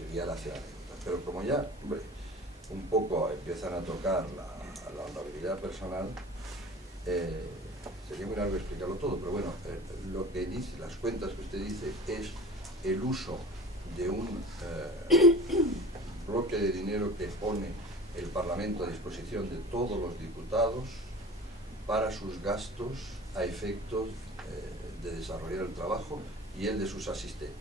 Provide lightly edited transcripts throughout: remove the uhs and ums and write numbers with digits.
desviar hacia la anécdota. Pero como ya, hombre, un poco empiezan a tocar la honorabilidad personal, sería muy largo explicarlo todo, pero bueno, lo que dice, las cuentas que usted dice, es el uso de un bloque de dinero que pone el Parlamento a disposición de todos los diputados para sus gastos a efectos de desarrollar el trabajo y el de sus asistentes.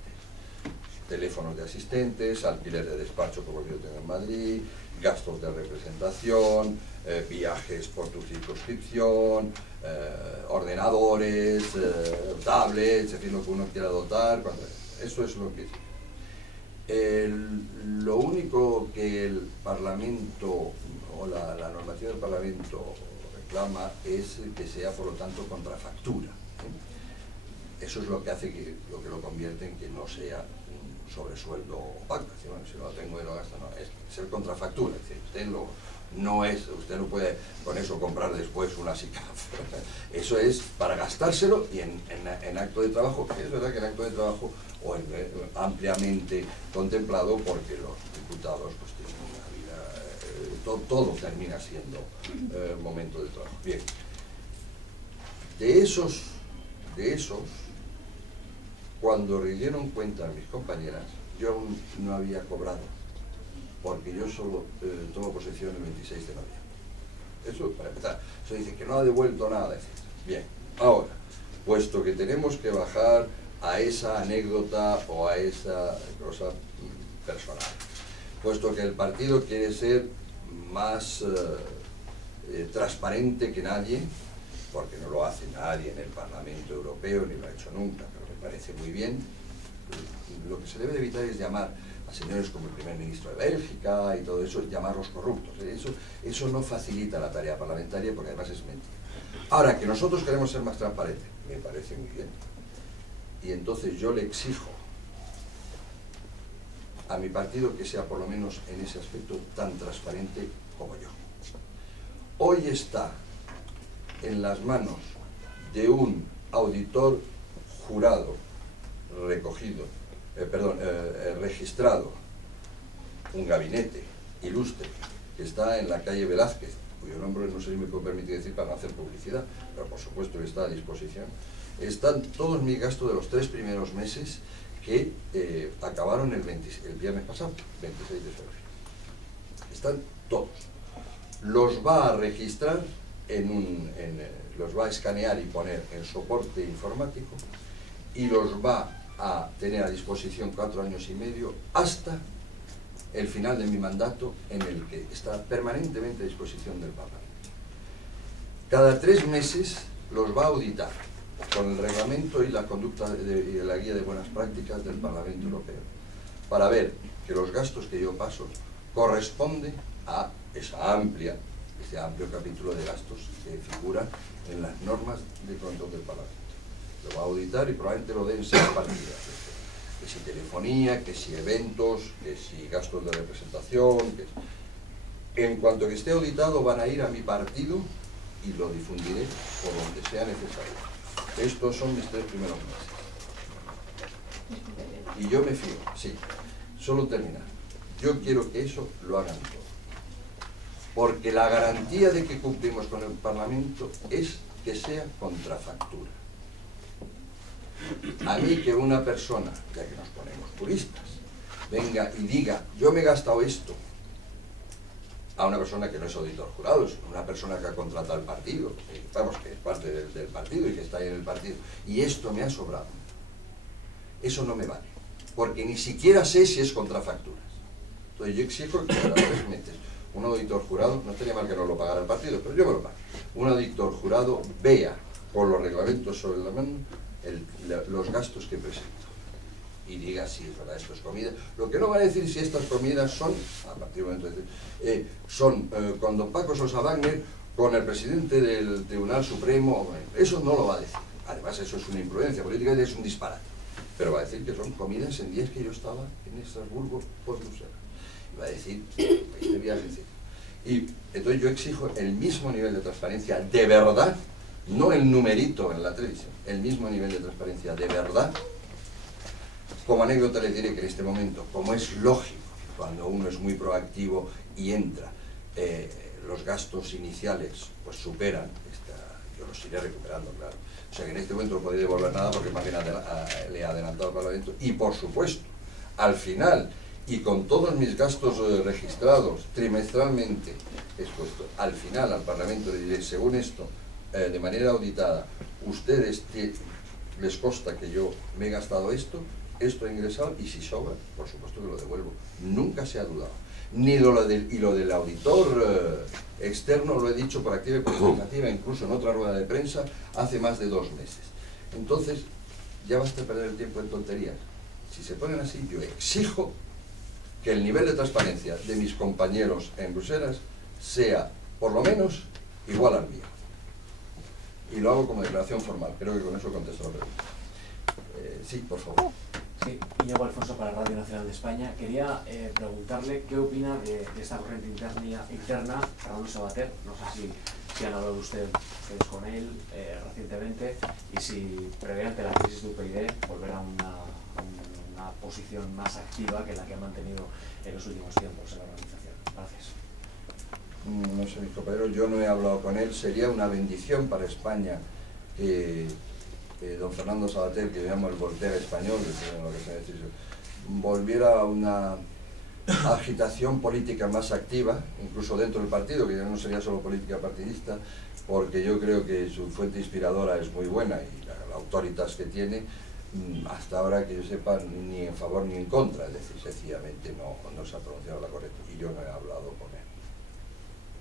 Teléfonos de asistentes, alquiler de despacho como yo tengo en Madrid, gastos de representación, viajes por tu circunscripción, ordenadores, tablets, en fin, lo que uno quiera dotar. Eso es lo que... lo único que el Parlamento o la normativa del Parlamento reclama es que sea, por lo tanto, contrafactura. Eso es lo que hace lo que lo convierte en que no sea un sobresueldo opaco. Bueno, si lo tengo y lo gasto, no, es ser contrafactura. Es decir, usted no puede con eso comprar después una SICAF. Eso es para gastárselo y en acto de trabajo, que es verdad que en acto de trabajo o ampliamente contemplado, porque los diputados pues tienen una vida, todo termina siendo momento de trabajo. Bien, de esos, cuando rindieron cuenta mis compañeras, yo aún no había cobrado, porque yo solo tomo posesión el 26 de noviembre. Eso para empezar. Eso dice que no ha devuelto nada, etc. Bien, ahora, puesto que tenemos que bajar a esa anécdota o a esa cosa personal, puesto que el partido quiere ser más transparente que nadie, porque no lo hace nadie en el Parlamento Europeo, ni lo ha hecho nunca, pero me parece muy bien, lo que se debe de evitar es llamar a señores como el primer ministro de Bélgica y todo eso, llamarlos corruptos. Eso no facilita la tarea parlamentaria, porque además es mentira. Ahora, que nosotros queremos ser más transparentes, me parece muy bien. Y entonces yo le exijo a mi partido que sea por lo menos en ese aspecto tan transparente como yo. Hoy está en las manos de un auditor jurado registrado, un gabinete ilustre que está en la calle Velázquez, cuyo nombre no sé si me puedo permitir decir para no hacer publicidad, pero por supuesto que está a disposición. Están todos mis gastos de los 3 primeros meses que acabaron el viernes pasado, 26 de febrero. Están todos. Los va a registrar los va a escanear y poner en soporte informático y los va a tener a disposición 4 años y medio hasta el final de mi mandato, en el que está permanentemente a disposición del Parlamento. Cada 3 meses los va a auditar con el reglamento y la conducta y la guía de buenas prácticas del Parlamento Europeo, para ver que los gastos que yo paso corresponden a ese amplio capítulo de gastos que figuran en las normas de control del Parlamento. Lo va a auditar y probablemente lo den 6 partidas. Que si telefonía, que si eventos, que si gastos de representación. En cuanto que esté auditado, van a ir a mi partido y lo difundiré por donde sea necesario. Estos son mis 3 primeros meses. Y yo me fío, sí, solo terminar. Yo quiero que eso lo hagan todos. Porque la garantía de que cumplimos con el Parlamento es que sea contrafactura. A mí que una persona, ya que nos ponemos puristas, venga y diga, yo me he gastado esto, a una persona que no es auditor jurado, sino una persona que ha contratado el partido, que es parte del partido y que está ahí en el partido, y esto me ha sobrado. Eso no me vale, porque ni siquiera sé si es contrafacturas. Entonces yo exijo que cada 3 meses un auditor jurado, no estaría mal que no lo pagara el partido, pero yo me lo pago, un auditor jurado vea por los reglamentos sobre la mano los gastos que presento y diga si es verdad, esto es comida. Lo que no va a decir si estas comidas son, a partir del momento de son con don Paco Sosa Wagner, con el presidente del Tribunal Supremo, eso no lo va a decir. Además, eso es una imprudencia política y es un disparate. Pero va a decir que son comidas en días que yo estaba en Estrasburgo por Bruselas. Y va a decir, este viaje, etc. Y entonces yo exijo el mismo nivel de transparencia de verdad, no el numerito en la televisión, el mismo nivel de transparencia de verdad Como anécdota le diré que en este momento, como es lógico, cuando uno es muy proactivo y entra, los gastos iniciales pues superan, yo los iré recuperando, claro. O sea que en este momento no podría devolver nada porque más bien le he adelantado al Parlamento. Y por supuesto, al final, y con todos mis gastos registrados trimestralmente expuesto, al final al Parlamento le diré, según esto, de manera auditada, ustedes les consta que yo me he gastado esto he ingresado, y si sobra, por supuesto que lo devuelvo. Nunca se ha dudado. Ni lo del auditor externo lo he dicho por activa y por pasiva, incluso en otra rueda de prensa, hace más de 2 meses. Entonces, ya basta perder el tiempo en tonterías. Si se ponen así, yo exijo que el nivel de transparencia de mis compañeros en Bruselas sea, por lo menos, igual al mío. Y lo hago como declaración formal. Creo que con eso contesto la pregunta. Sí, por favor. Sí, Íñigo Alfonso para Radio Nacional de España. Quería preguntarle qué opina de esta corriente interna, Fernando Savater. No sé si han hablado ustedes con él recientemente y si prevé ante la crisis de UPyD volver a una posición más activa que la que ha mantenido en los últimos tiempos en la organización. Gracias. No sé, mis compañeros, yo no he hablado con él. Sería una bendición para España que don Fernando Savater, que llamo el Voltaire español, lo que se dice, volviera a una agitación política más activa, incluso dentro del partido, que ya no sería solo política partidista, porque yo creo que su fuente inspiradora es muy buena y la autoritas que tiene, hasta ahora que yo sepa, ni en favor ni en contra, es decir, sencillamente no se ha pronunciado la correcta, y yo no he hablado con él.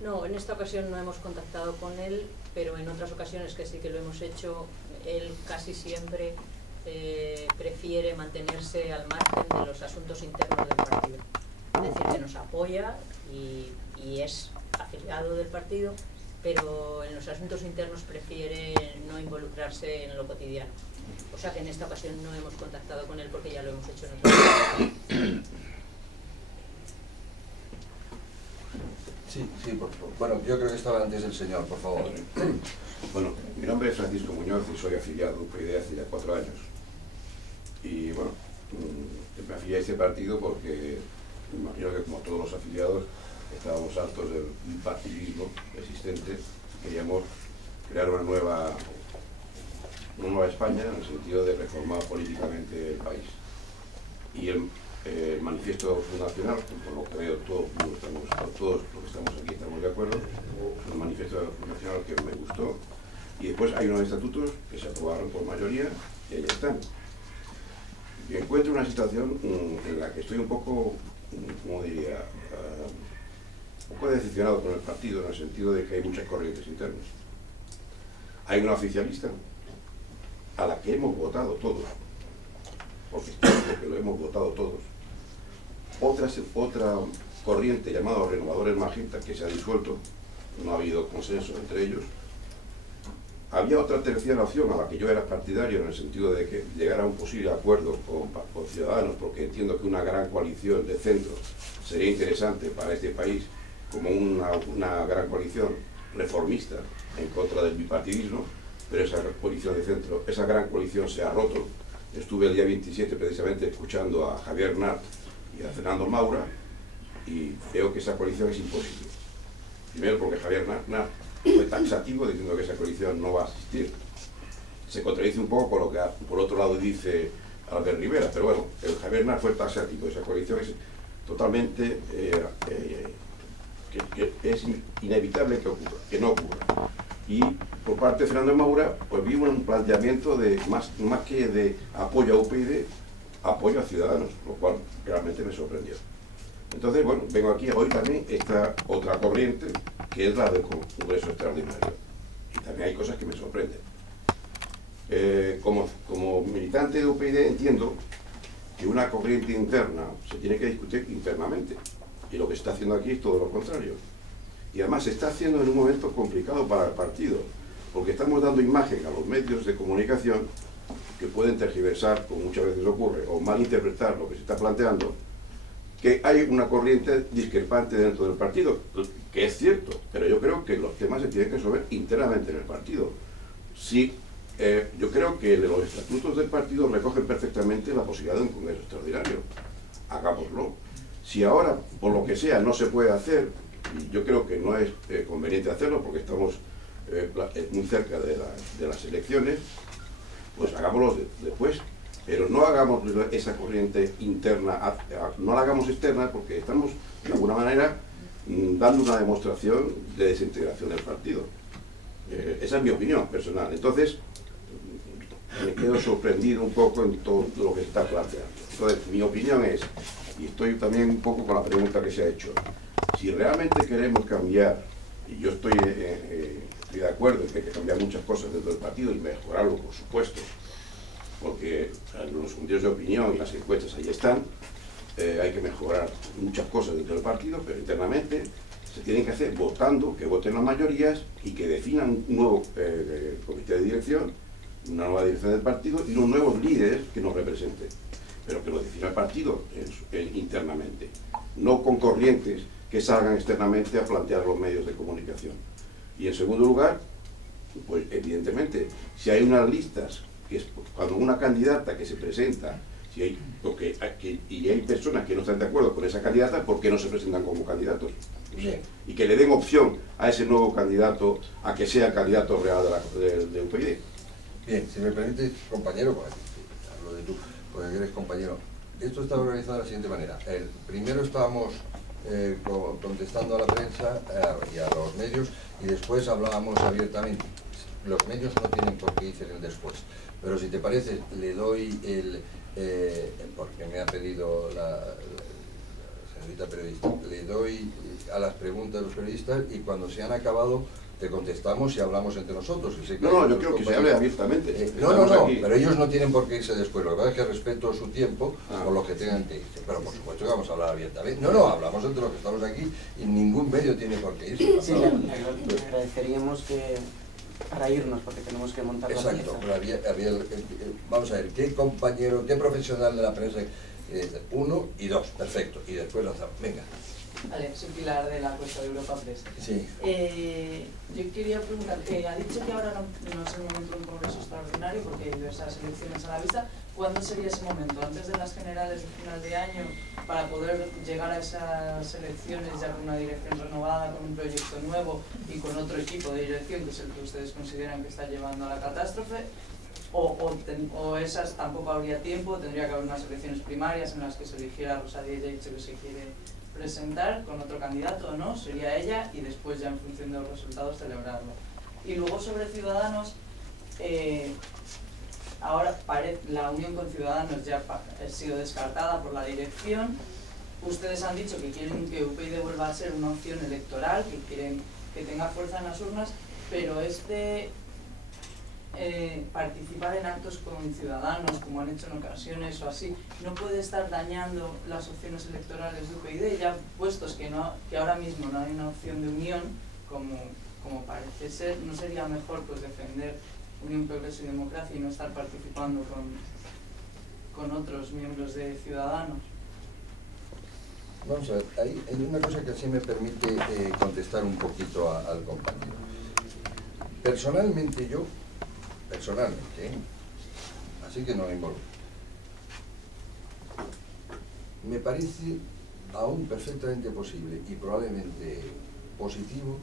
No, en esta ocasión no hemos contactado con él, pero en otras ocasiones que sí que lo hemos hecho, él casi siempre prefiere mantenerse al margen de los asuntos internos del partido. Es decir, que nos apoya y es afiliado del partido, pero en los asuntos internos prefiere no involucrarse en lo cotidiano. O sea que en esta ocasión no hemos contactado con él porque ya lo hemos hecho en otras ocasiones. Sí, por favor. Bueno, yo creo que estaba antes el señor, por favor. Bueno, mi nombre es Francisco Muñoz y soy afiliado a UPyD hace ya 4 años. Y bueno, me afilié a este partido porque me imagino que como todos los afiliados estábamos hartos del bipartidismo existente. Queríamos crear una nueva España en el sentido de reformar políticamente el país. Y el manifiesto fundacional, por lo que veo todos los que estamos aquí estamos de acuerdo, es un manifiesto fundacional que me gustó, y después hay unos estatutos que se aprobaron por mayoría y ahí están. Yo encuentro una situación en la que estoy un poco, ¿cómo diría?, un poco decepcionado con el partido, en el sentido de que hay muchas corrientes internas. Hay una oficialista a la que hemos votado todos, porque lo hemos votado todos. Otra corriente llamada Renovadores Magenta, que se ha disuelto, no ha habido consenso entre ellos. Había otra tercera opción a la que yo era partidario, en el sentido de que llegara a un posible acuerdo con Ciudadanos, porque entiendo que una gran coalición de centro sería interesante para este país, como una gran coalición reformista en contra del bipartidismo, pero esa coalición de centro, esa gran coalición se ha roto. Estuve el día 27 precisamente escuchando a Javier Nart y a Fernando Maura, y veo que esa coalición es imposible. Primero porque Javier Nart fue taxativo diciendo que esa coalición no va a existir. Se contradice un poco con lo que por otro lado dice Albert Rivera, pero bueno, el Javier Nart fue taxativo. Esa coalición es totalmente que es inevitable que no ocurra. Y por parte de Fernando Maura, pues vimos un planteamiento de más que de apoyo a UPyD, apoyo a Ciudadanos, lo cual realmente me sorprendió. Entonces, bueno, vengo aquí hoy también esta otra corriente, que es la del Congreso Extraordinario. Y también hay cosas que me sorprenden. Como militante de UPyD entiendo que una corriente interna se tiene que discutir internamente. Y lo que se está haciendo aquí es todo lo contrario. Y además se está haciendo en un momento complicado para el partido, porque estamos dando imagen a los medios de comunicación que pueden tergiversar, como muchas veces ocurre, o malinterpretar lo que se está planteando, que hay una corriente discrepante dentro del partido, que es cierto, pero yo creo que los temas se tienen que resolver internamente en el partido. Si yo creo que los estatutos del partido recogen perfectamente la posibilidad de un congreso extraordinario. Hagámoslo. Si ahora, por lo que sea, no se puede hacer, y yo creo que no es conveniente hacerlo porque estamos muy cerca de las elecciones, pues hagámoslo después. Pero no hagamos esa corriente interna, no la hagamos externa, porque estamos, de alguna manera, dando una demostración de desintegración del partido. Esa es mi opinión personal. Entonces, me quedo sorprendido un poco en todo lo que se está planteando. Entonces, mi opinión es, y estoy también un poco con la pregunta que se ha hecho, si realmente queremos cambiar, y yo estoy de acuerdo en que hay que cambiar muchas cosas dentro del partido y mejorarlo, por supuesto, porque los sondeos de opinión y las encuestas ahí están, hay que mejorar muchas cosas dentro del partido, pero internamente se tienen que hacer votando, que voten las mayorías y que definan un nuevo comité de dirección, una nueva dirección del partido y unos nuevos líderes que nos representen, pero que lo defina el partido internamente, no con corrientes que salgan externamente a plantear los medios de comunicación. Y en segundo lugar, pues evidentemente, si hay unas listas, que es cuando una candidata que se presenta, si hay, y hay personas que no están de acuerdo con esa candidata, ¿por qué no se presentan como candidatos? Bien. Y que le den opción a ese nuevo candidato a que sea el candidato real de UPyD. Bien, si me permite, compañero, pues, hablo de tú, porque eres compañero. Esto está organizado de la siguiente manera. Primero estábamos contestando a la prensa y a los medios, y después hablábamos abiertamente. Los medios no tienen por qué hacer el después, pero si te parece, le doy porque me ha pedido la señorita periodista, le doy a las preguntas de los periodistas y cuando se han acabado te contestamos y hablamos entre nosotros. Y sé que no, yo creo que se hable abiertamente. No, pero ellos no tienen por qué irse después. Lo que pasa es que respeto su tiempo por lo que tengan que irse. Pero por supuesto que vamos a hablar abiertamente. No, hablamos entre los que estamos aquí y ningún medio tiene por qué irse. Sí, le agradeceríamos que para irnos, porque tenemos que montar la pieza. Exacto, pero vamos a ver, ¿qué compañero, qué profesional de la prensa? 1 y 2, perfecto, y después lanzamos. Venga. Vale, soy Pilar de la Cuesta de Europa Press. Sí. Yo quería preguntar, ha dicho que ahora no es el momento de un congreso extraordinario porque hay diversas elecciones a la vista. ¿Cuándo sería ese momento? ¿Antes de las generales de final de año para poder llegar a esas elecciones ya con una dirección renovada, con un proyecto nuevo y con otro equipo de dirección que es el que ustedes consideran que está llevando a la catástrofe? ¿O esas tampoco habría tiempo? ¿Tendría que haber unas elecciones primarias en las que se eligiera Rosa Díez Lleida que se quiere presentar con otro candidato o no? Sería ella y después ya en función de los resultados celebrarlo. Y luego sobre Ciudadanos, ahora la unión con Ciudadanos ya ha sido descartada por la dirección. Ustedes han dicho que quieren que UPyD vuelva a ser una opción electoral, que quieren que tenga fuerza en las urnas, pero participar en actos con Ciudadanos, como han hecho en ocasiones o así, no puede estar dañando las opciones electorales de UPyD, ya puestos que ahora mismo no hay una opción de unión, como parece ser. ¿No sería mejor pues defender Unión, Progreso y Democracia y no estar participando con otros miembros de Ciudadanos? Vamos a ver, hay una cosa que sí me permite contestar un poquito al compañero. Personalmente, así que no me involucro, me parece aún perfectamente posible y probablemente positivo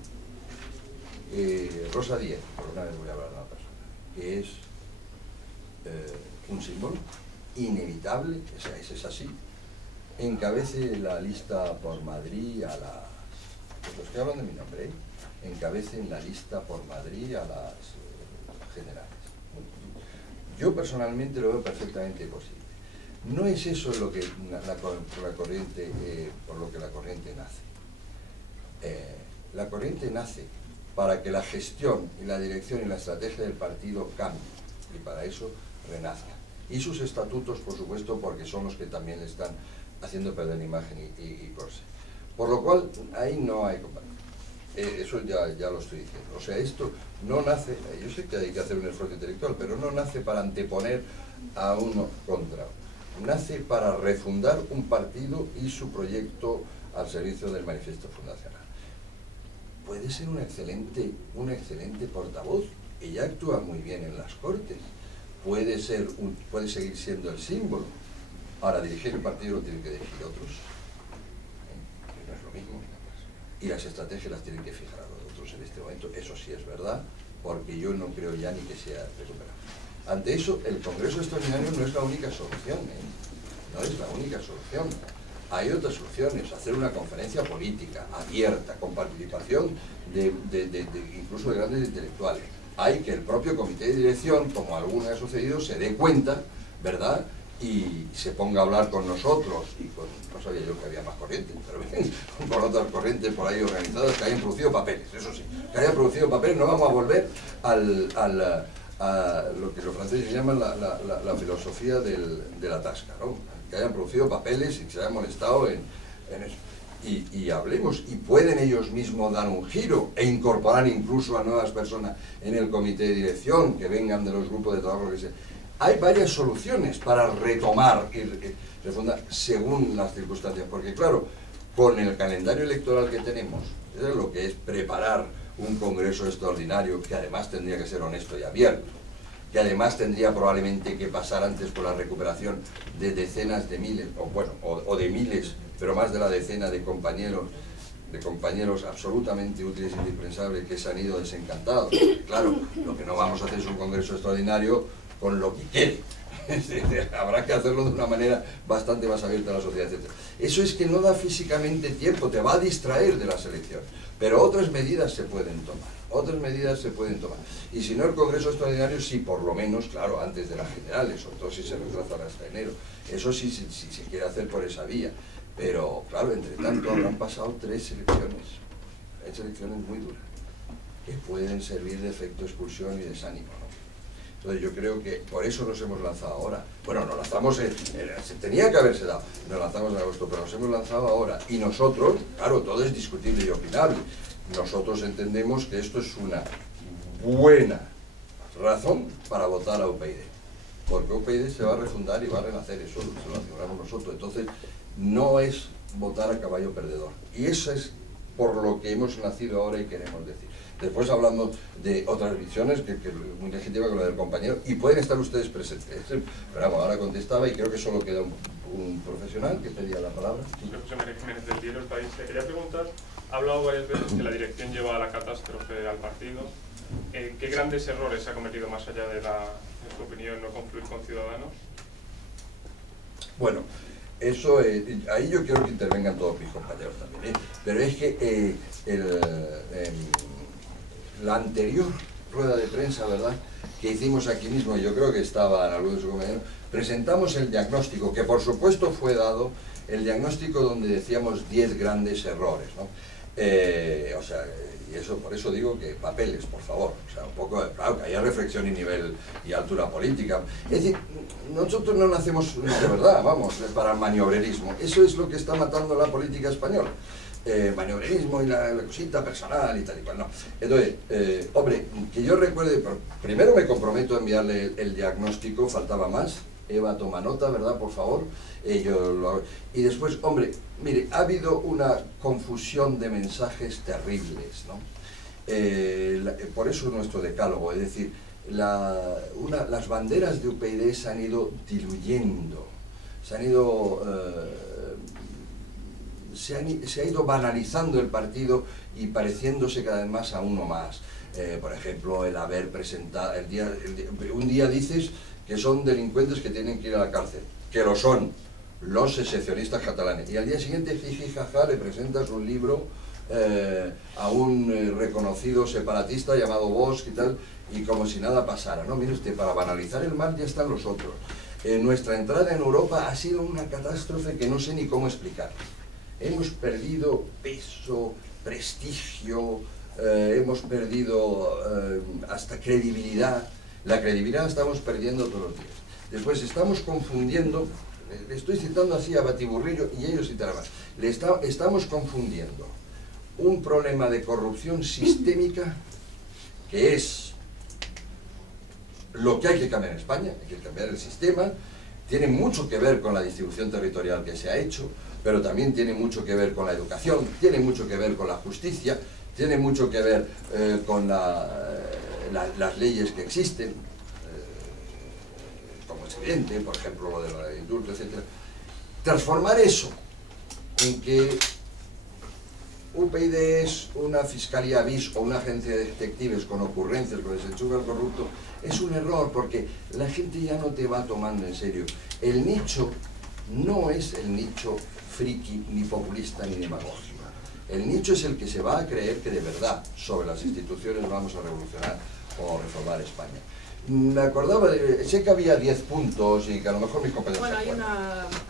Rosa Díez, por una vez voy a hablar de una persona, que es un símbolo inevitable, ese es así, encabece la lista por Madrid a las... Pues estoy hablando de mi nombre, encabecen la lista por Madrid a las generales. Yo personalmente lo veo perfectamente posible. No es eso lo que por lo que la corriente nace. La corriente nace para que la gestión y la dirección y la estrategia del partido cambie, y para eso renazca. Y sus estatutos, por supuesto, porque son los que también le están haciendo perder imagen y corse. Por lo cual, ahí no hay comparación. Eso ya lo estoy diciendo. O sea, esto no nace, yo sé que hay que hacer un esfuerzo intelectual, pero no nace para anteponer a uno contra uno. Nace para refundar un partido y su proyecto al servicio del manifiesto fundacional. Puede ser un excelente portavoz, ella actúa muy bien en las Cortes, puede seguir siendo el símbolo. Ahora, dirigir el partido lo tienen que dirigir otros, que no es lo mismo, y las estrategias las tienen que fijar a los otros en este momento. Eso sí es verdad, porque yo no creo ya ni que sea recuperable. Ante eso, el Congreso Extraordinario no es la única solución, no es la única solución. Hay otras soluciones, hacer una conferencia política, abierta, con participación incluso de grandes intelectuales. Hay que el propio comité de dirección, como alguna ha sucedido, se dé cuenta, ¿verdad?, y se ponga a hablar con nosotros, y con, no sabía yo que había más corrientes, pero bien, con otras corrientes por ahí organizadas que hayan producido papeles, eso sí, que hayan producido papeles. No vamos a volver a lo que los franceses llaman la filosofía de la tasca, ¿no? Que hayan producido papeles y que se hayan molestado en eso. Y hablemos, y pueden ellos mismos dar un giro e incorporar incluso a nuevas personas en el comité de dirección, que vengan de los grupos de trabajo que sea. Hay varias soluciones para retomar y refundar según las circunstancias, porque claro, con el calendario electoral que tenemos, es lo que es preparar un congreso extraordinario, que además tendría que ser honesto y abierto, que además tendría probablemente que pasar antes por la recuperación de decenas de miles, o de miles, pero más de la decena de compañeros absolutamente útiles e indispensables que se han ido desencantados. Claro, lo que no vamos a hacer es un congreso extraordinario con lo que quede. Habrá que hacerlo de una manera bastante más abierta a la sociedad, etc. Eso es que no da físicamente tiempo, te va a distraer de las elecciones. Pero otras medidas se pueden tomar. Y si no, el Congreso Extraordinario sí, por lo menos, claro, antes de las generales, sobre todo si se retrasan hasta enero. Eso sí, si se quiere hacer por esa vía. Pero, claro, entre tanto habrán pasado 3 elecciones muy duras, que pueden servir de efecto expulsión y desánimo, ¿no? Entonces yo creo que por eso nos hemos lanzado ahora. Bueno, nos lanzamos, se tenía que haberse dado, nos lanzamos en agosto, pero nos hemos lanzado ahora. Y nosotros, claro, todo es discutible y opinable. Nosotros entendemos que esto es una buena razón para votar a UPyD. Porque UPyD se va a refundar y va a renacer, eso lo aseguramos nosotros. Entonces, no es votar a caballo perdedor. Y eso es por lo que hemos nacido ahora y queremos decir. Después hablamos de otras visiones, que es muy legítima con la del compañero, y pueden estar ustedes presentes. Pero vamos, ahora contestaba y creo que solo queda un profesional que pedía la palabra. Sí. José María Jiménez, del diario El País. Te quería preguntar, ha hablado varias veces que la dirección lleva a la catástrofe al partido. ¿Qué grandes errores ha cometido más allá de, en su opinión, no confluir con Ciudadanos? Bueno, eso, ahí yo quiero que intervengan todos mis compañeros también, pero es que la anterior rueda de prensa, ¿verdad?, que hicimos aquí mismo, y yo creo que estaban algunos de sus compañeros, presentamos el diagnóstico, que por supuesto fue dado, el diagnóstico donde decíamos 10 grandes errores, ¿no? O sea, y eso, por eso digo que papeles, por favor, o sea, un poco, claro, que haya reflexión y nivel y altura política. Es decir, nosotros no nacemos de verdad, vamos, para el maniobrerismo. Eso es lo que está matando la política española. Maniobrerismo y la cosita personal y tal y cual, no. Entonces, hombre, que yo recuerde, primero me comprometo a enviarle el diagnóstico, faltaba más. Eva, toma nota, ¿verdad?, por favor. Yo lo hago. Y después, hombre, mire, ha habido una confusión de mensajes terribles, ¿no? Por eso nuestro decálogo, es decir, las banderas de UPyD se han ido diluyendo, se ha ido banalizando el partido y pareciéndose cada vez más a uno más. Por ejemplo, el haber presentado, un día dices que son delincuentes que tienen que ir a la cárcel, que lo son los secesionistas catalanes, y al día siguiente, jiji, jaja, le presentas un libro a un reconocido separatista llamado Bosch y tal, y como si nada pasara, ¿no? Mire usted, para banalizar el mal ya están los otros. Nuestra entrada en Europa ha sido una catástrofe que no sé ni cómo explicar. Hemos perdido peso, prestigio, hemos perdido hasta credibilidad. La credibilidad estamos perdiendo todos los días. Después estamos confundiendo, le estoy citando así a batiburrillo y ellos citarán más, estamos confundiendo un problema de corrupción sistémica, que es lo que hay que cambiar en España, hay que cambiar el sistema, tiene mucho que ver con la distribución territorial que se ha hecho, pero también tiene mucho que ver con la educación, tiene mucho que ver con la justicia, tiene mucho que ver con las leyes que existen, como es evidente, por ejemplo lo de la indulto, etc. Transformar eso en que UPyD es una fiscalía bis o una agencia de detectives con ocurrencias, con ese chuga al corrupto, es un error, porque la gente ya no te va tomando en serio. El nicho no es el nicho friki, ni populista, ni demagógico. El nicho es el que se va a creer que de verdad sobre las instituciones vamos a revolucionar o reformar España. Me acordaba, sé que había 10 puntos y que a lo mejor mis compañeros... Bueno,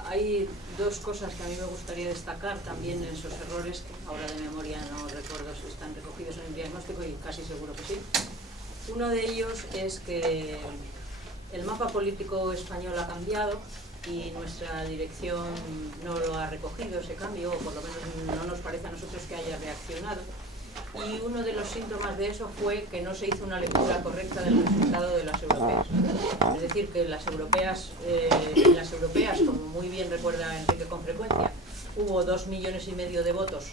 hay dos cosas que a mí me gustaría destacar también en esos errores, que ahora de memoria no recuerdo si están recogidos en el diagnóstico y casi seguro que sí. Uno de ellos es que el mapa político español ha cambiado y nuestra dirección no lo ha recogido ese cambio, o por lo menos no nos parece a nosotros que haya reaccionado. Y uno de los síntomas de eso fue que no se hizo una lectura correcta del resultado de las europeas. Es decir, que en las europeas, como muy bien recuerda Enrique con frecuencia, hubo 2,5 millones de votos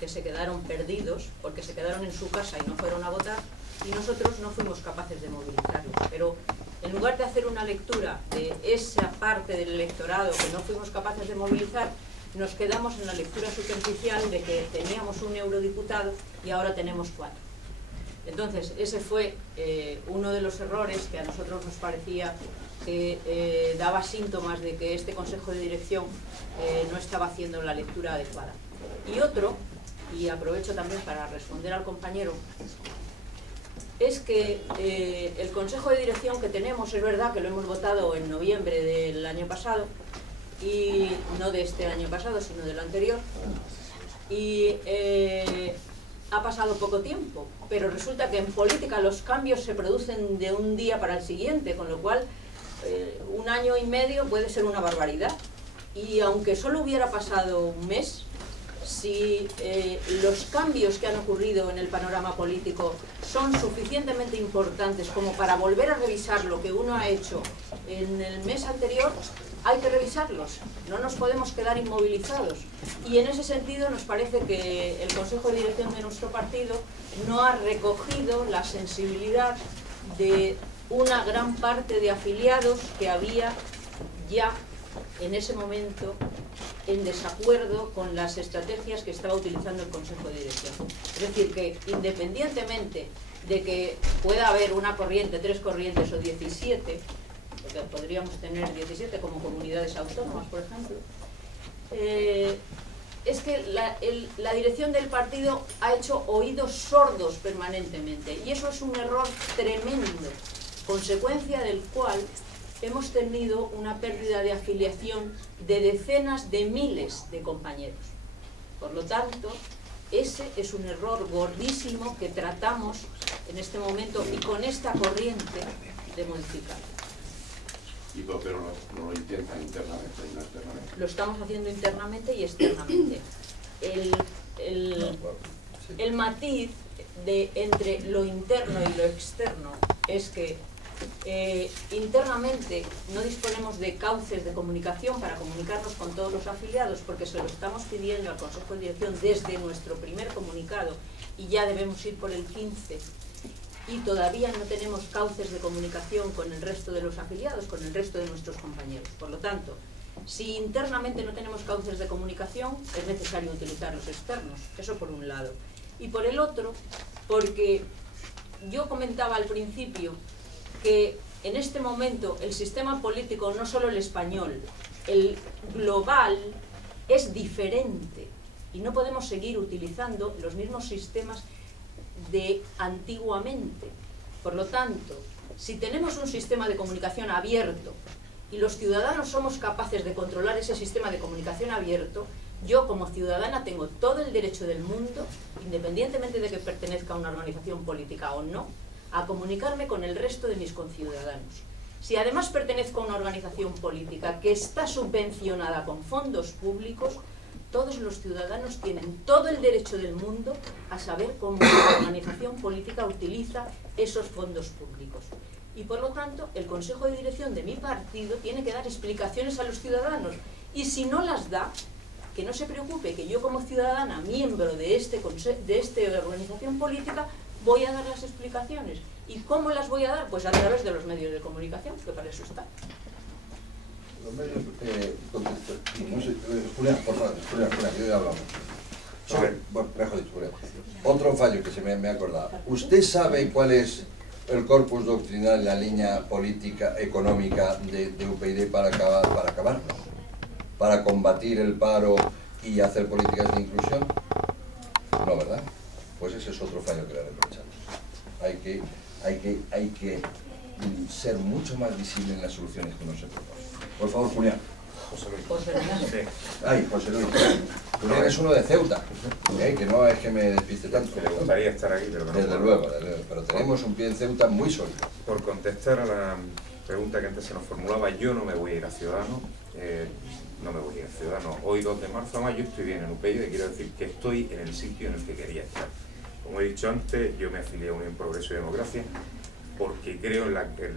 que se quedaron perdidos porque se quedaron en su casa y no fueron a votar, y nosotros no fuimos capaces de movilizarlos. Pero en lugar de hacer una lectura de esa parte del electorado que no fuimos capaces de movilizar, nos quedamos en la lectura superficial de que teníamos un eurodiputado y ahora tenemos 4. Entonces, ese fue uno de los errores que a nosotros nos parecía que daba síntomas de que este Consejo de Dirección no estaba haciendo la lectura adecuada. Y otro, y aprovecho también para responder al compañero, es que el Consejo de Dirección que tenemos, es verdad que lo hemos votado en noviembre del año pasado, y no de este año pasado, sino del anterior, y ha pasado poco tiempo, pero resulta que en política los cambios se producen de un día para el siguiente, con lo cual 1 año y medio puede ser una barbaridad, y aunque solo hubiera pasado un mes, si los cambios que han ocurrido en el panorama político son suficientemente importantes como para volver a revisar lo que uno ha hecho en el mes anterior, hay que revisarlos, no nos podemos quedar inmovilizados. Y en ese sentido nos parece que el Consejo de Dirección de nuestro partido no ha recogido la sensibilidad de una gran parte de afiliados que había ya en ese momento en desacuerdo con las estrategias que estaba utilizando el Consejo de Dirección. Es decir, que independientemente de que pueda haber una corriente, 3 corrientes o 17, porque podríamos tener 17 como comunidades autónomas, por ejemplo, es que la dirección del partido ha hecho oídos sordos permanentemente, y eso es un error tremendo, consecuencia del cual hemos tenido una pérdida de afiliación de decenas de miles de compañeros. Por lo tanto, ese es un error gordísimo que tratamos en este momento y con esta corriente de modificar. Pero no lo intentan internamente y no externamente. Lo estamos haciendo internamente y externamente. El matiz entre lo interno y lo externo es que internamente no disponemos de cauces de comunicación para comunicarnos con todos los afiliados, porque se lo estamos pidiendo al Consejo de Dirección desde nuestro primer comunicado y ya debemos ir por el 15, y todavía no tenemos cauces de comunicación con el resto de los afiliados, con el resto de nuestros compañeros. Por lo tanto, si internamente no tenemos cauces de comunicación, es necesario utilizar los externos, eso por un lado. Y por el otro, porque yo comentaba al principio que en este momento el sistema político, no solo el español, el global, es diferente y no podemos seguir utilizando los mismos sistemas de antiguamente. Por lo tanto, si tenemos un sistema de comunicación abierto y los ciudadanos somos capaces de controlar ese sistema de comunicación abierto, yo como ciudadana tengo todo el derecho del mundo, independientemente de que pertenezca a una organización política o no, a comunicarme con el resto de mis conciudadanos. Si además pertenezco a una organización política que está subvencionada con fondos públicos, todos los ciudadanos tienen todo el derecho del mundo a saber cómo la organización política utiliza esos fondos públicos. Y por lo tanto, el Consejo de Dirección de mi partido tiene que dar explicaciones a los ciudadanos. Y si no las da, que no se preocupe, que yo como ciudadana, miembro de esta organización política, voy a dar las explicaciones. ¿Y cómo las voy a dar? Pues a través de los medios de comunicación, que para eso está. Los medios, no sé, Julián, por favor, Julián, yo ya hablamos. Bueno, mejor dicho, Julián. Otro fallo que se me ha acordado. ¿Usted sabe cuál es el corpus doctrinal, la línea política, económica de UPyD para acabarlo? ¿Para combatir el paro y hacer políticas de inclusión? No, ¿verdad? Pues ese es otro fallo que le reprochamos. Hay que ser mucho más visible en las soluciones que uno se propone. Por favor, Julián. José Luis. Sí. Ay, José Luis. Julián es uno de Ceuta, que no es que me despiste tanto. Me gustaría estar aquí, pero no. Desde luego, pero tenemos un pie en Ceuta muy sólido. Por contestar a la pregunta que antes se nos formulaba, yo no me voy a ir a Ciudadanos, no me voy a ir a Ciudadanos. Hoy 2 de marzo, además, yo estoy bien en UPyD y quiero decir que estoy en el sitio en el que quería estar. Como he dicho antes, yo me afilié a Unión Progreso y Democracia porque creo en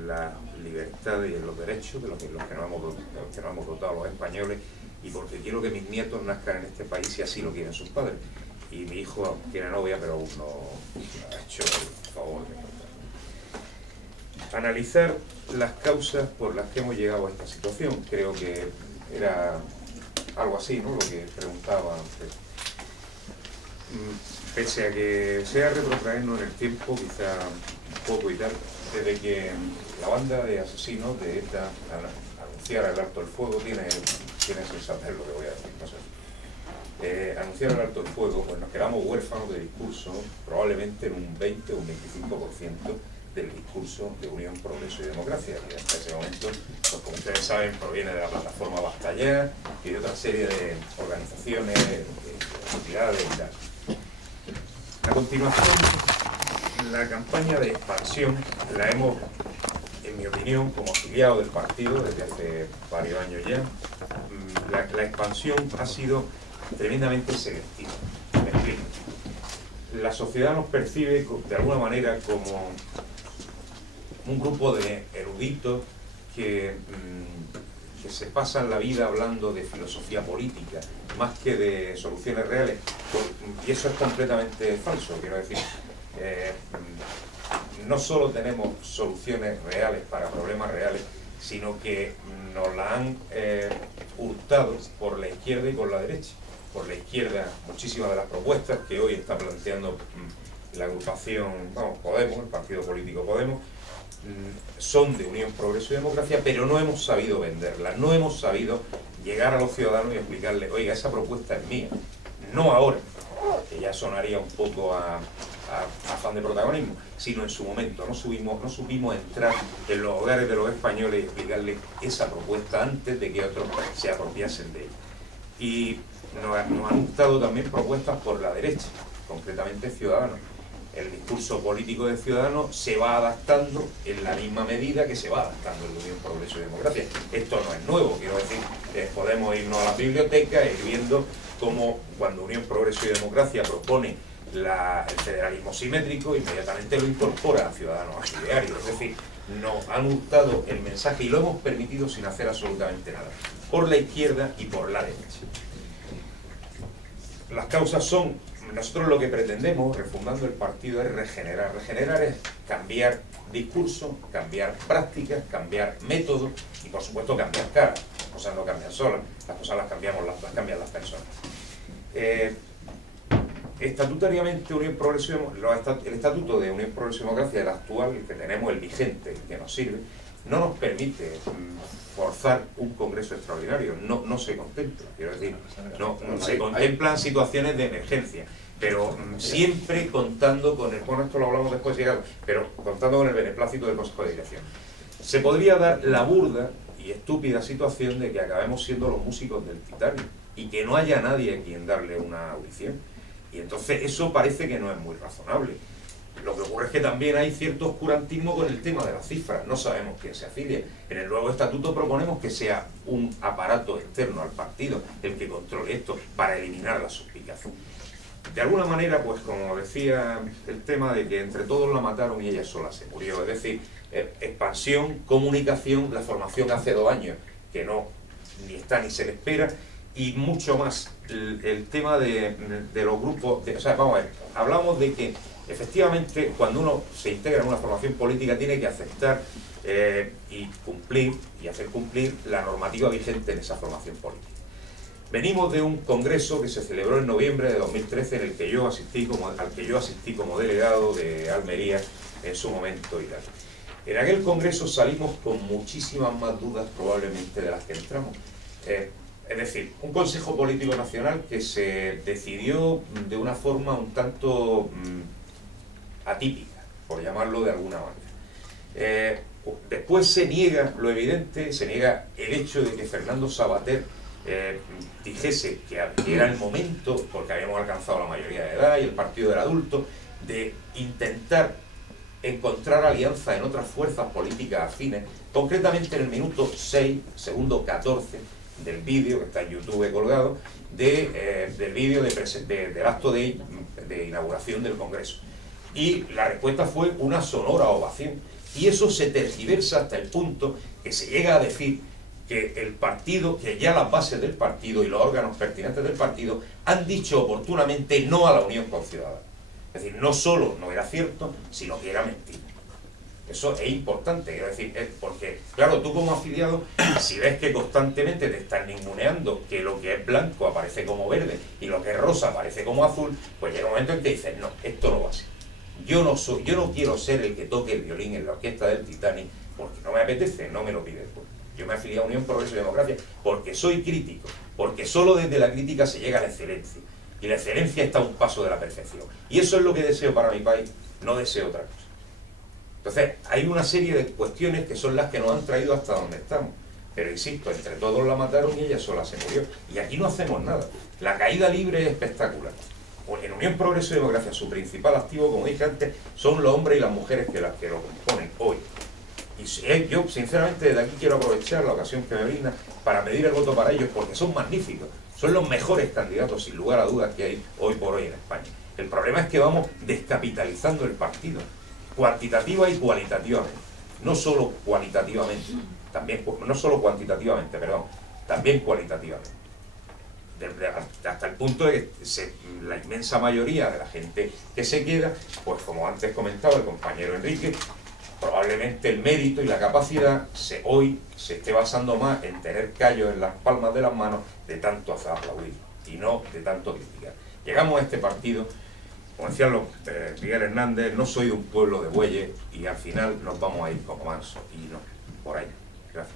la libertad y en los derechos de los que nos hemos dotado los españoles, y porque quiero que mis nietos nazcan en este país si así lo quieren sus padres. Y mi hijo tiene novia, pero aún no ha hecho el favor de analizar las causas por las que hemos llegado a esta situación. Creo que era algo así, ¿no?, lo que preguntaba antes. Pese a que sea retrotraernos en el tiempo, quizá un poco y tal, desde que la banda de asesinos de ETA anunciara el alto el fuego, tiene sin saber lo que voy a decir, no sé. Anunciar el alto el fuego, pues nos quedamos huérfanos de discurso, probablemente en un 20 o un 25% del discurso de Unión, Progreso y Democracia, que hasta ese momento, pues como ustedes saben, proviene de la plataforma Basta Ya y de otra serie de organizaciones, de entidades y tal. A continuación, la campaña de expansión la hemos, en mi opinión, como afiliado del partido desde hace varios años ya, la expansión ha sido tremendamente selectiva. Me explico. La sociedad nos percibe de alguna manera como un grupo de eruditos que se pasan la vida hablando de filosofía política más que de soluciones reales, y eso es completamente falso. Quiero decir, no solo tenemos soluciones reales para problemas reales, sino que nos la han hurtado por la izquierda y por la derecha. Por la izquierda, muchísimas de las propuestas que hoy está planteando la agrupación, Podemos, el partido político Podemos, son de Unión, Progreso y Democracia, pero no hemos sabido venderlas, no hemos sabido llegar a los ciudadanos y explicarles, oiga, esa propuesta es mía, no ahora, que ya sonaría un poco a afán de protagonismo, sino en su momento. No supimos entrar en los hogares de los españoles y explicarles esa propuesta antes de que otros se apropiasen de ella. Y nos han gustado también propuestas por la derecha, concretamente Ciudadanos. El discurso político de Ciudadanos se va adaptando en la misma medida que se va adaptando el de Unión, Progreso y Democracia. Esto no es nuevo, quiero decir, podemos irnos a la biblioteca e ir viendo cómo cuando Unión, Progreso y Democracia propone el federalismo simétrico, inmediatamente lo incorpora a Ciudadanos a su ideario. Es decir, nos han gustado el mensaje y lo hemos permitido sin hacer absolutamente nada, por la izquierda y por la derecha. Las causas son, nosotros lo que pretendemos, refundando el partido, es regenerar. Regenerar es cambiar discurso, cambiar prácticas, cambiar métodos y, por supuesto, cambiar caras. Las cosas no cambian solas, las cosas las cambian las personas. Estatutariamente, Unión, Progreso y el Estatuto de Unión, Progreso y Democracia, el actual, el que tenemos, el vigente, el que nos sirve, no nos permite forzar un congreso extraordinario, no se contempla, quiero decir, no se contemplan situaciones de emergencia, pero siempre contando con el, bueno, esto lo hablamos después, pero contando con el beneplácito del Consejo de Dirección. Se podría dar la burda y estúpida situación de que acabemos siendo los músicos del Titanic y que no haya nadie a quien darle una audición, y entonces eso parece que no es muy razonable. Lo que ocurre es que también hay cierto oscurantismo con el tema de las cifras, no sabemos quién se afilia. En el nuevo estatuto proponemos que sea un aparato externo al partido el que controle esto para eliminar la suspicacia. De alguna manera, pues como decía, el tema de que entre todos la mataron y ella sola se murió, es decir, expansión, comunicación, la formación hace 2 años, que no ni está ni se le espera, y mucho más el tema de los grupos, o sea, vamos a ver, hablamos de que efectivamente cuando uno se integra en una formación política tiene que aceptar y cumplir y hacer cumplir la normativa vigente en esa formación política. Venimos de un congreso que se celebró en noviembre de 2013 en el que al que yo asistí como delegado de Almería en su momento y tal. En aquel congreso salimos con muchísimas más dudas probablemente de las que entramos. Es decir, un Consejo Político Nacional que se decidió de una forma un tanto atípica, por llamarlo de alguna manera. Después se niega lo evidente, se niega el hecho de que Fernando Savater dijese que era el momento, porque habíamos alcanzado la mayoría de edad y el partido era adulto, de intentar encontrar alianza en otras fuerzas políticas afines, concretamente en el minuto 6, segundo 14 del vídeo que está en YouTube colgado, del vídeo del acto de inauguración del Congreso. Y la respuesta fue una sonora ovación. Y eso se tergiversa hasta el punto que se llega a decir que el partido, que ya las bases del partido y los órganos pertinentes del partido han dicho oportunamente no a la unión con Ciudadanos. Es decir, no solo no era cierto, sino que era mentira. Eso es importante, quiero decir, porque, claro, tú como afiliado, si ves que constantemente te están ninguneando que lo que es blanco aparece como verde y lo que es rosa aparece como azul, pues llega un momento en que dices, no, esto no va así. Yo no quiero ser el que toque el violín en la orquesta del Titanic porque no me apetece, no me lo pide el pueblo. Yo me afilié a Unión Progreso y Democracia porque soy crítico, porque solo desde la crítica se llega a la excelencia. Y la excelencia está a un paso de la perfección. Y eso es lo que deseo para mi país, no deseo otra cosa. Entonces, hay una serie de cuestiones que son las que nos han traído hasta donde estamos. Pero insisto, entre todos la mataron y ella sola se murió. Y aquí no hacemos nada. La caída libre es espectacular. En Unión Progreso y Democracia, su principal activo, como dije antes, son los hombres y las mujeres que lo componen hoy. Y yo, sinceramente, desde aquí quiero aprovechar la ocasión que me brinda para pedir el voto para ellos, porque son magníficos. Son los mejores candidatos, sin lugar a dudas, que hay hoy por hoy en España. El problema es que vamos descapitalizando el partido, cuantitativa y cualitativamente. No solo cualitativamente, también, no solo cuantitativamente, perdón, también cualitativamente. Hasta el punto de que la inmensa mayoría de la gente que se queda, pues como antes comentaba el compañero Enrique, probablemente el mérito y la capacidad hoy se esté basando más en tener callos en las palmas de las manos de tanto aplaudir y no de tanto criticar. Llegamos a este partido, como decía Miguel Hernández, no soy de un pueblo de bueyes y al final nos vamos a ir como mansos y no, por ahí. Gracias.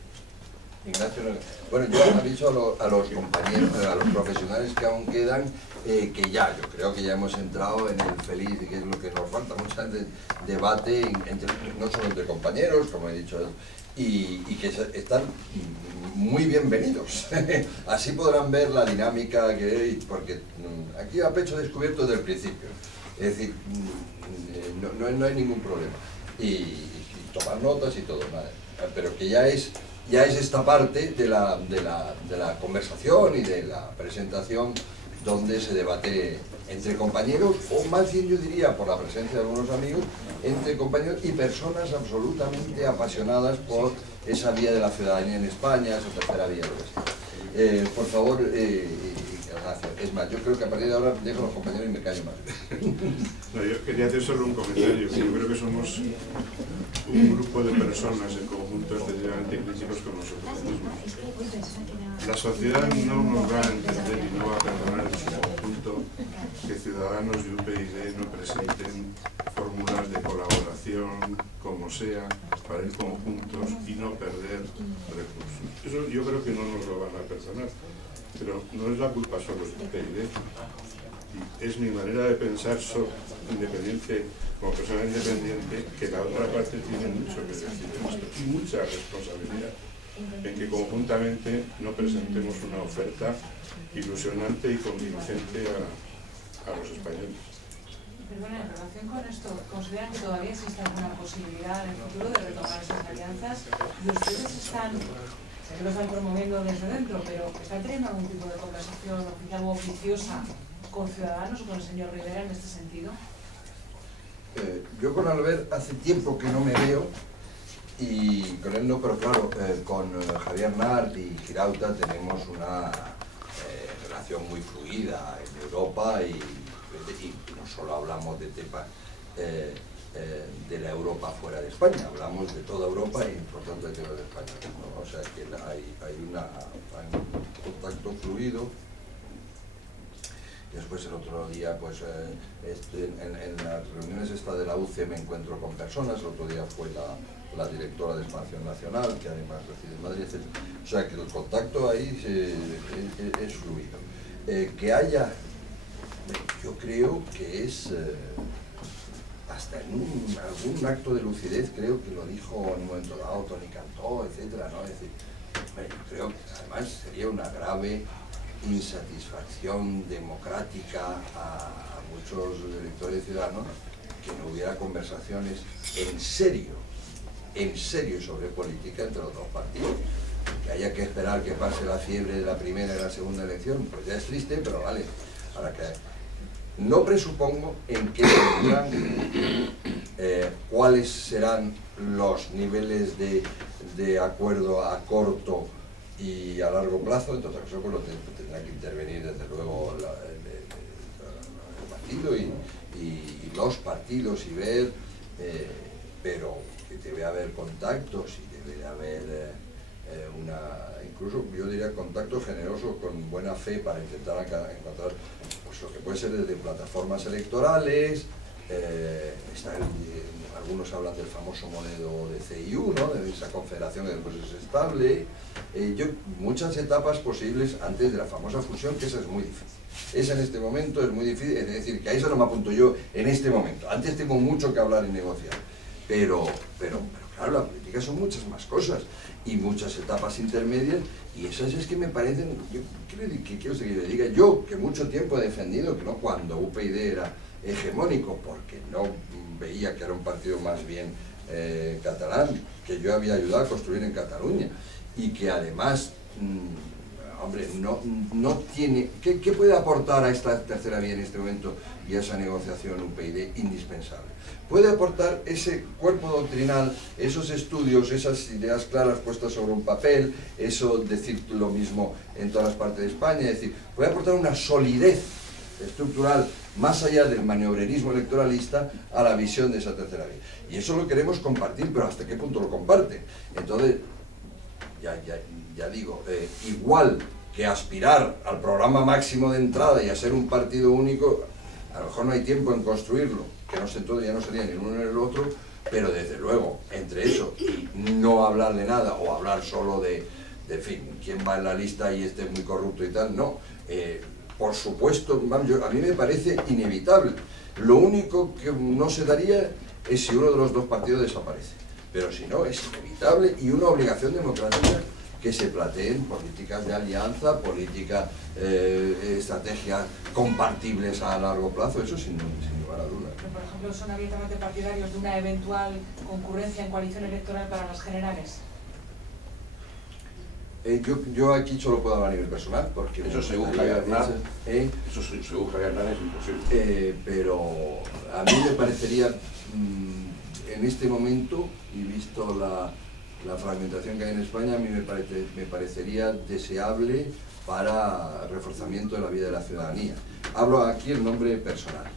Ignacio, bueno, yo aviso a los compañeros, a los profesionales que aún quedan, que yo creo que ya hemos entrado en el feliz, que es lo que nos falta, mucho debate, no solo entre compañeros, como he dicho, y que están muy bienvenidos. Así podrán ver la dinámica que hay, porque aquí a pecho descubierto desde el principio. Es decir, no hay ningún problema. Y tomar notas y todo, nada. Pero que ya es esta parte de la conversación y de la presentación donde se debate entre compañeros, o más bien yo diría, por la presencia de algunos amigos, entre compañeros y personas absolutamente apasionadas por esa vía de la ciudadanía en España, esa tercera vía, lo que sea. Por favor, gracias. Es más, yo creo que a partir de ahora dejo a los compañeros y me callo más. No, yo quería hacer solo un comentario. Yo creo que somos un grupo de personas en conjunto excesivamente críticos con nosotros mismos. La sociedad no nos va a entender y no va a perdonar en su conjunto que Ciudadanos y UPyD no presenten fórmulas de colaboración, como sea, para ir conjuntos y no perder recursos. Eso yo creo que no nos lo van a perdonar, pero no es la culpa solo de UPyD. Es mi manera de pensar independiente, como persona independiente, que la otra parte tiene mucho que decir en esto y mucha responsabilidad en que conjuntamente no presentemos una oferta ilusionante y convincente a los españoles. Perdona, en relación con esto, ¿consideran que todavía existe alguna posibilidad en el futuro de retomar esas alianzas? Y ustedes están, sé que lo están promoviendo desde dentro, pero ¿están teniendo algún tipo de conversación oficial o oficiosa con Ciudadanos o con el señor Rivera en este sentido? Yo con Albert hace tiempo que no me veo, y con él no, pero claro, con Javier Nart y Girauta tenemos una relación muy fluida en Europa y no solo hablamos de temas de la Europa fuera de España, hablamos de toda Europa y por tanto de temas de España, ¿no? O sea que hay un contacto fluido. Después el otro día, pues en las reuniones de la UCE me encuentro con personas, el otro día fue la directora de Expansión Nacional, que además reside en Madrid, etc. O sea que el contacto ahí es fluido. Que haya, yo creo que es, hasta en algún acto de lucidez, creo que lo dijo en un momento dado Toni Cantó, etc., ¿no? Es decir, yo creo que además sería una grave insatisfacción democrática a muchos electores ciudadanos que no hubiera conversaciones en serio sobre política entre los dos partidos. Que haya que esperar que pase la fiebre de la primera y la segunda elección, pues ya es triste, pero vale. Ahora que no presupongo en qué tendrán, cuáles serán los niveles de acuerdo a corto y a largo plazo. En todo caso, pues tendrá que intervenir desde luego el partido y los partidos y ver, pero que debe haber contactos y debe haber incluso yo diría contactos generosos con buena fe para intentar encontrar pues lo que puede ser desde plataformas electorales. Algunos hablan del famoso modelo de CIU, ¿no? De esa confederación que después es estable. Muchas etapas posibles antes de la famosa fusión, que esa es muy difícil. Esa en este momento es muy difícil, es decir, que a eso no me apunto yo en este momento. Antes tengo mucho que hablar y negociar, pero claro, la política son muchas más cosas y muchas etapas intermedias, y esas es que me parecen, ¿qué quiero que le diga? Yo, que mucho tiempo he defendido que no cuando UPyD era hegemónico, porque no veía que era un partido más bien catalán, que yo había ayudado a construir en Cataluña, y que además, hombre, no tiene... ¿Qué puede aportar a esta tercera vía en este momento y a esa negociación UPyD indispensable? Puede aportar ese cuerpo doctrinal, esos estudios, esas ideas claras puestas sobre un papel, eso decir lo mismo en todas las partes de España, es decir, puede aportar una solidez estructural más allá del maniobrerismo electoralista a la visión de esa tercera vía. Y eso lo queremos compartir, pero ¿hasta qué punto lo comparte? Entonces, ya digo, igual que aspirar al programa máximo de entrada y a ser un partido único, a lo mejor no hay tiempo en construirlo, que no sé todo, ya no sería ni el uno ni el otro, pero desde luego, entre eso y no hablar de nada, o hablar solo de en fin, quién va en la lista y este es muy corrupto y tal, no. Por supuesto, a mí me parece inevitable. Lo único que no se daría es si uno de los dos partidos desaparece. Pero si no, es inevitable y una obligación democrática que se planteen políticas de alianza, políticas, estrategias compartibles a largo plazo, eso sin lugar a dudas. Pero, por ejemplo, ¿son abiertamente partidarios de una eventual concurrencia en coalición electoral para las generales? Yo aquí solo puedo hablar a nivel personal, porque... Eso según Javier Aznar, eso según Javier Aznar es imposible. Pero a mí me parecería, en este momento, y visto la fragmentación que hay en España, a mí me parecería deseable para reforzamiento de la vida de la ciudadanía. Hablo aquí en nombre personal.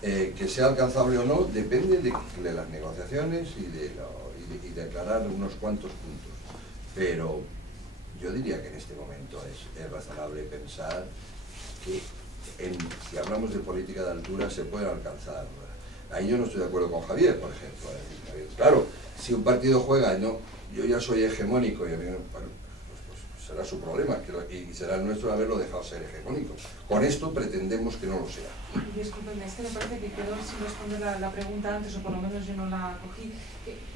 Que sea alcanzable o no depende de las negociaciones y de aclarar unos cuantos puntos. Pero yo diría que en este momento es razonable pensar que si hablamos de política de altura se pueden alcanzar. Ahí yo no estoy de acuerdo con Javier, por ejemplo. Claro, si un partido juega, yo ya soy hegemónico y a mí, bueno, pues será su problema y será el nuestro haberlo dejado ser hegemónico. Con esto pretendemos que no lo sea. Disculpenme, es que me parece que quedó sin responder la pregunta antes, o por lo menos yo no la cogí.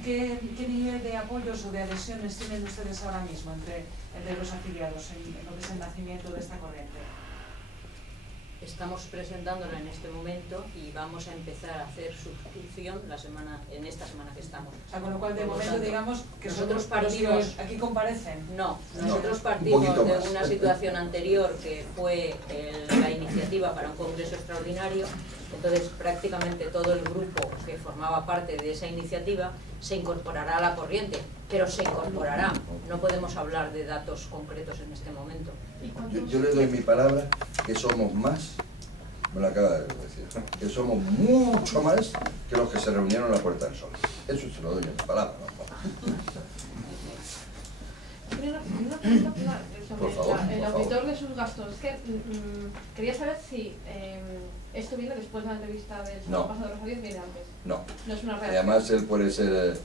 ¿Qué nivel de apoyos o de adhesiones tienen ustedes ahora mismo entre los afiliados en lo que es el nacimiento de esta corriente? Estamos presentándola en este momento y vamos a empezar a hacer suscripción en esta semana que estamos. O sea, con lo cual, de momento, tanto, digamos que nosotros partimos aquí comparecen. No, nosotros partimos de una situación anterior que fue la iniciativa para un congreso extraordinario Entonces, prácticamente todo el grupo que formaba parte de esa iniciativa se incorporará a la corriente, pero se incorporará. No podemos hablar de datos concretos en este momento. Yo le doy mi palabra que somos más, me lo acaba de decir, que somos mucho más que los que se reunieron en la Puerta del Sol. Eso se lo doy en mi palabra, ¿no? Una pregunta sobre Por favor, el por auditor favor. de sus gastos. Es que quería saber si esto viene después de la entrevista del sábado pasado de Rosario, viene antes. No. No es una Y reacción. además él puede ser,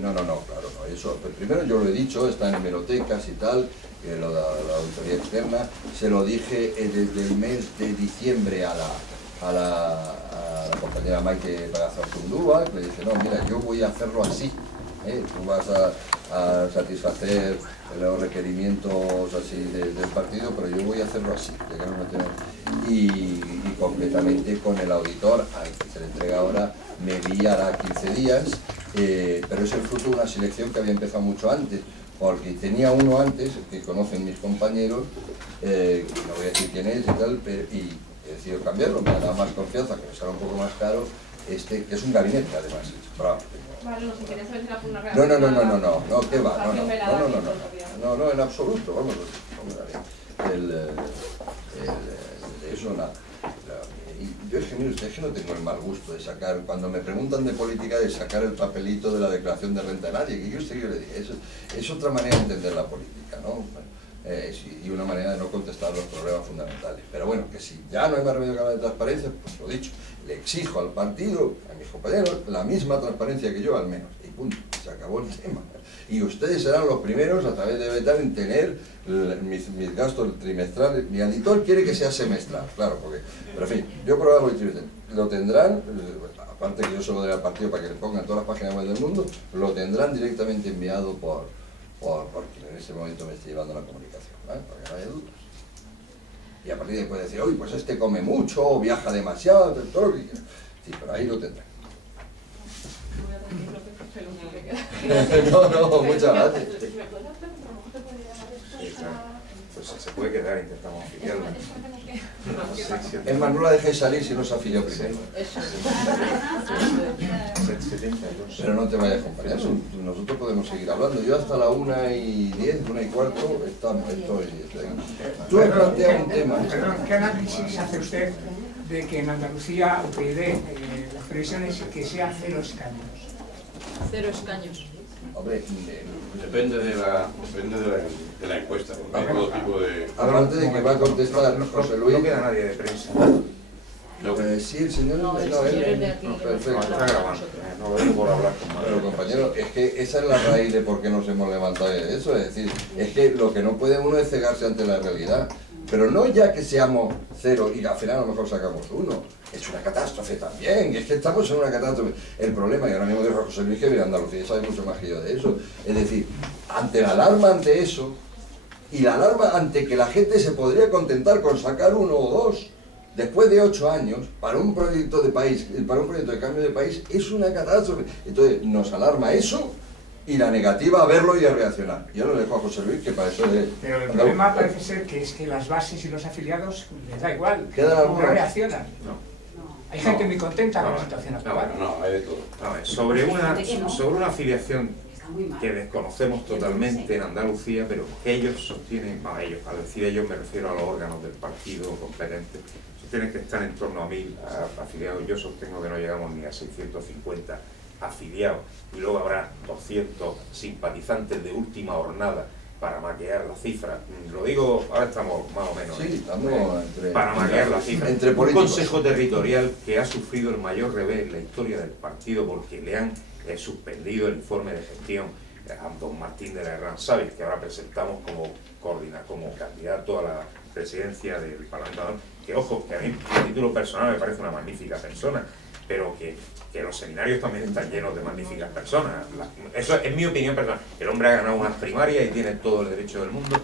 no, claro, no, eso, pues primero yo lo he dicho, está en hemerotecas y tal, que lo da la auditoría externa, se lo dije desde el mes de diciembre a la compañera Maite Pagazarzundúa, que le dije, no, mira, yo voy a hacerlo así, tú vas a satisfacer los requerimientos así del partido, pero yo voy a hacerlo así, y completamente con el auditor, al que se le entrega ahora, me vi hará 15 días, pero es el fruto de una selección que había empezado mucho antes, porque tenía uno antes, que conocen mis compañeros, no voy a decir quién es y tal, y he decidido cambiarlo, me ha dado más confianza, que me sale un poco más caro, que es un gabinete además, bravo. Vale, no, si quería saber si era por una reacción. No, ¿qué va? No, en absoluto, vamos eso nada. Y yo es que, mire usted, es que no tengo el mal gusto de sacar, cuando me preguntan de política, de sacar el papelito de la declaración de renta de nadie, que yo le dije, eso es otra manera de entender la política, ¿no? Y una manera de no contestar los problemas fundamentales. Pero bueno, que si ya no hay más remedio que hablar de transparencia, pues lo dicho, le exijo al partido, a mis compañeros, la misma transparencia que yo al menos, y punto, se acabó el tema. Y ustedes serán los primeros a través de Betar en tener mis gastos trimestrales. Mi auditor quiere que sea semestral, claro, pero en fin, yo por ahora lo tendrán, aparte que yo se lo daré al partido para que le pongan todas las páginas web del mundo, lo tendrán directamente enviado por quien en ese momento me esté llevando la comunicación, ¿vale? Para que no haya dudas. Y a partir de ahí puede decir, uy, pues este come mucho, viaja demasiado, todo lo que quiera. Sí, pero ahí lo tendrán. No, muchas gracias. Pues se puede quedar, intentamos afiliarlo. Es más, no la dejéis salir si no se afilió primero. Pero no te vayas a acompañar, nosotros podemos seguir hablando. Yo hasta la 1:10, 1:15 estoy. Tú has planteado un tema. Perdón, ¿qué análisis hace usted de que en Andalucía UPyD las previsiones es que sea 0 escaños? 0 escaños. Hombre, depende de la encuesta, porque hay todo tipo de... Hablante de que va a contestar José Luis. No queda nadie de prensa. Sí, el señor no, perfecto. Está grabando. No lo digo por hablar con madre. Pero compañero, es que esa es la raíz de por qué nos hemos levantado de eso, es decir, es que lo que no puede uno es cegarse ante la realidad, pero no ya que seamos 0 y al final a lo mejor sacamos 1, es una catástrofe también, es que estamos en una catástrofe. El problema, y ahora mismo dejo a José Luis que viene a Andalucía, sabe mucho más que yo de eso, es decir, ante la alarma ante eso, y la alarma ante que la gente se podría contentar con sacar 1 o 2, después de 8 años, para un proyecto de país, para un proyecto de cambio de país, es una catástrofe. Entonces, nos alarma eso y la negativa a verlo y a reaccionar. Yo lo dejo a José Luis, que para eso es... Pero el problema parece ser que es que las bases y los afiliados les da igual. ¿Cómo reaccionan? No. Hay gente muy contenta con la situación actual. No, hay de todo. Sobre una afiliación que desconocemos totalmente en Andalucía, pero ellos sostienen, al decir ellos me refiero a los órganos del partido competentes, sostienen que están en torno a 1000 afiliados. Yo sostengo que no llegamos ni a 650 afiliados, y luego habrá 200 simpatizantes de última jornada para maquillar la cifra. Lo digo, ahora estamos más o menos para maquillar la cifra. Un consejo territorial que ha sufrido el mayor revés en la historia del partido, porque le han suspendido el informe de gestión a don Martín de la Herrán Sáenz, que ahora presentamos como candidato a la presidencia del Parlamento, que ojo, que a mí a título personal me parece una magnífica persona, pero que los seminarios también están llenos de magníficas personas. Eso es mi opinión personal. El hombre ha ganado unas primarias y tiene todo el derecho del mundo.